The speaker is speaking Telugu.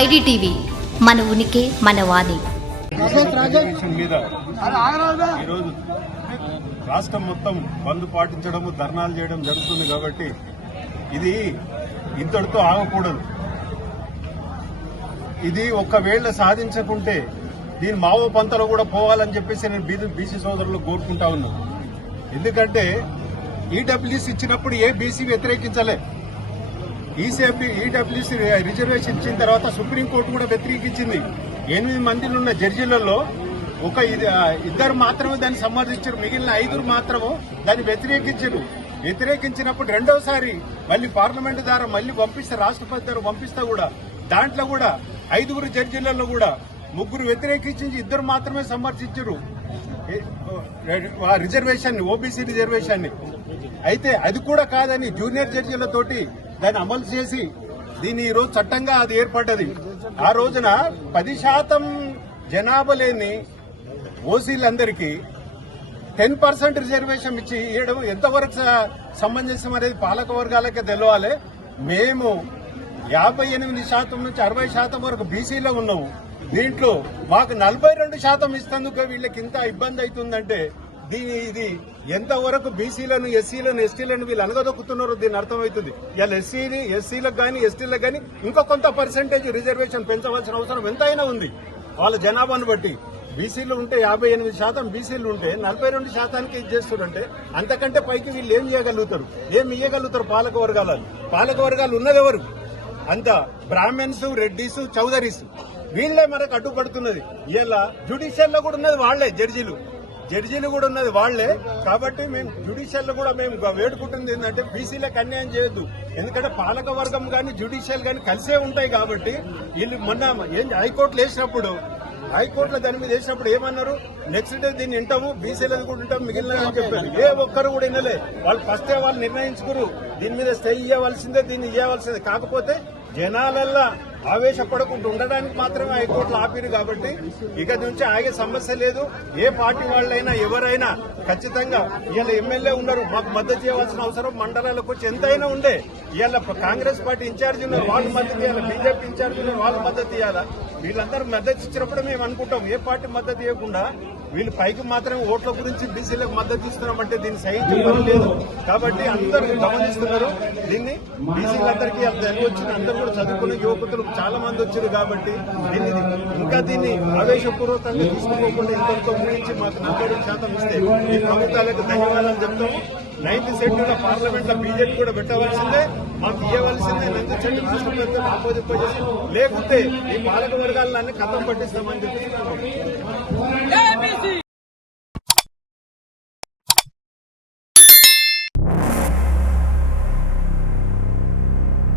ఐడిటీవీ మన ఉనికి మన వాణి. ఈరోజు రాష్ట్రం మొత్తం బంద్ పాటించడము ధర్నాలు చేయడం జరుగుతుంది కాబట్టి ఇది ఇంతటితో ఆగకూడదు. ఇది ఒక్కవేళ సాధించకుంటే దీని మావో పంతలో కూడా పోవాలని చెప్పేసి నేను బీసీ బీసీ సోదరులు కోరుకుంటా ఉన్నాను. ఎందుకంటే ఈడబ్ల్యూసీ ఇచ్చినప్పుడు ఏ బీసీ వ్యతిరేకించలే. ఈసీఎఫ్డి ఈడబ్ల్యూసీ రిజర్వేషన్ ఇచ్చిన తర్వాత సుప్రీంకోర్టు కూడా వ్యతిరేకించింది. ఎనిమిది మందిలో ఉన్న జడ్జీలలో ఒక ఇది- ఇద్దరు మాత్రమే దాన్ని సమర్థించారు. మిగిలిన ఐదుగురు మాత్రము దాన్ని వ్యతిరేకించారు. వ్యతిరేకించినప్పుడు రెండోసారి మళ్ళీ పార్లమెంట్ ద్వారా మళ్ళీ పంపిస్తే రాష్ట్రపతి ద్వారా పంపిస్తే కూడా దాంట్లో కూడా ఐదుగురు జడ్జీలలో కూడా ముగ్గురు వ్యతిరేకించి ఇద్దరు మాత్రమే సమర్థించారు. ఆ రిజర్వేషన్ ఓబీసీ రిజర్వేషన్ అయితే అది కూడా కాదని జూనియర్ జడ్జీలతోటి దాన్ని అమలు చేసి దీన్ని ఈ రోజు చట్టంగా అది ఏర్పడ్డది. ఆ రోజున పది శాతం జనాభా లేని ఓసీలందరికీ టెన్ పర్సెంట్ రిజర్వేషన్ ఇచ్చి ఇవ్వడం ఎంతవరకు స- సమంజసం అనేది పాలక వర్గాలకే తెలవాలి. మేము యాభై ఎనిమిది శాతం నుంచి అరవై శాతం వరకు బీసీలో ఉన్నాము. దీంట్లో మాకు నలభై రెండు శాతం ఇస్తేందుకు వీళ్ళకి ఇంత ఇబ్బంది అవుతుందంటే దీని ఇది ఎంతవరకు బీసీలను ఎస్సీలను ఎస్టీలను వీళ్ళు అనగదొక్కుతున్నారో దీని అర్థమవుతుంది. ఇలా ఎస్సీని ఎస్సీలకు కానీ ఎస్టీలకు కానీ ఇంకా కొంత పర్సెంటేజ్ రిజర్వేషన్ పెంచవలసిన అవసరం ఎంతైనా ఉంది. వాళ్ళ జనాభాను బట్టి బీసీలు ఉంటే యాభై ఎనిమిది శాతం బీసీలు ఉంటే నలభై రెండు శాతానికి ఇది చేస్తుంటే అంతకంటే పైకి వీళ్ళు ఏం చేయగలుగుతారు ఏం ఇయ్యగలుగుతారు పాలక వర్గాలు? పాలక వర్గాలు ఉన్నదెవరు అంత బ్రాహ్మణ్స్ రెడ్డిస్ చౌదరీస్. వీళ్ళే మనకు అడ్డుపడుతున్నది. ఇలా జ్యుడిషియల్లో కూడా ఉన్నది వాళ్ళే జడ్జీలు. జడ్జీలు కూడా ఉన్నది వాళ్ళే కాబట్టి మేము జుడిషియల్ కూడా మేము వేడుకుంటుంది ఏంటంటే బీసీలకు అన్యాయం చేయొద్దు. ఎందుకంటే పాలక వర్గం కానీ జుడిషియల్ కానీ కలిసే ఉంటాయి కాబట్టి వీళ్ళు మొన్న ఏం హైకోర్టులో వేసినప్పుడు హైకోర్టులో దాని మీద వేసినప్పుడు ఏమన్నారు? నెక్స్ట్ డే దీన్ని వింటాము బీసీలది కూడా ఉంటాము మిగిలిన అని చెప్పారు. ఏ ఒక్కరు కూడా వినలే. వాళ్ళు ఫస్టే వాళ్ళు నిర్ణయించుకురు. దీని మీద స్టే ఇవ్వవలసిందే దీన్ని ఇవ్వవలసిందే కాకపోతే జనాలల్లా ఆవేశపడకుండా ఉండడానికి మాత్రమే హైకోర్టులు ఆపిరు కాబట్టి ఇక నుంచి ఆగే సమస్య లేదు. ఏ పార్టీ వాళ్ళైనా ఎవరైనా ఖచ్చితంగా ఇవాళ ఎమ్మెల్యే ఉన్నారు. మాకు మద్దతు చేయవలసిన అవసరం మండలాలకు వచ్చి ఎంతైనా ఉండే. ఇవాళ కాంగ్రెస్ పార్టీ ఇన్ఛార్జ్ ఉన్నారు. వాళ్ళు మద్దతు ఇవ్వాలి. బీజేపీ ఇన్ఛార్జ్ ఉన్నారు. వాళ్ళు మద్దతు ఇవ్వాలా. వీళ్ళందరూ మద్దతు ఇచ్చినప్పుడు మేము అనుకుంటాం. ఏ పార్టీ మద్దతు ఇవ్వకుండా వీళ్ళు పైకి మాత్రమే ఓట్ల గురించి బీసీలకు మద్దతు ఇస్తున్నామంటే దీన్ని సహించడం లేదు. కాబట్టి అందరూ గమనిస్తున్నారు. దీన్ని బీసీలందరికీ తెలివి వచ్చిన అందరూ కూడా చదువుకున్న యువకులు చాలా మంది వచ్చారు కాబట్టి దీన్ని ఇంకా దీన్ని ఆవేశపూర్వకంగా తీసుకోకుండా ఇంకొంత గురించి మాకు నలభై రెండు శాతం ఇస్తే ఈ ప్రభుత్వాలకు ధన్యవాదాలు చెప్తాము. నైన్త్ షెడ్యూల్ పార్లమెంట్లో బీజేపీ కూడా పెట్టవలసిందే. మాకు ఇవ్వవలసిందే నైన్త్ షెడ్యూల్ రాష్ట్రపతి ఆపోజిట్ చేసి లేకుంటే ఈ పాలక వర్గాలన్నీ కథం పట్టిస్తామని చెప్పి বেশি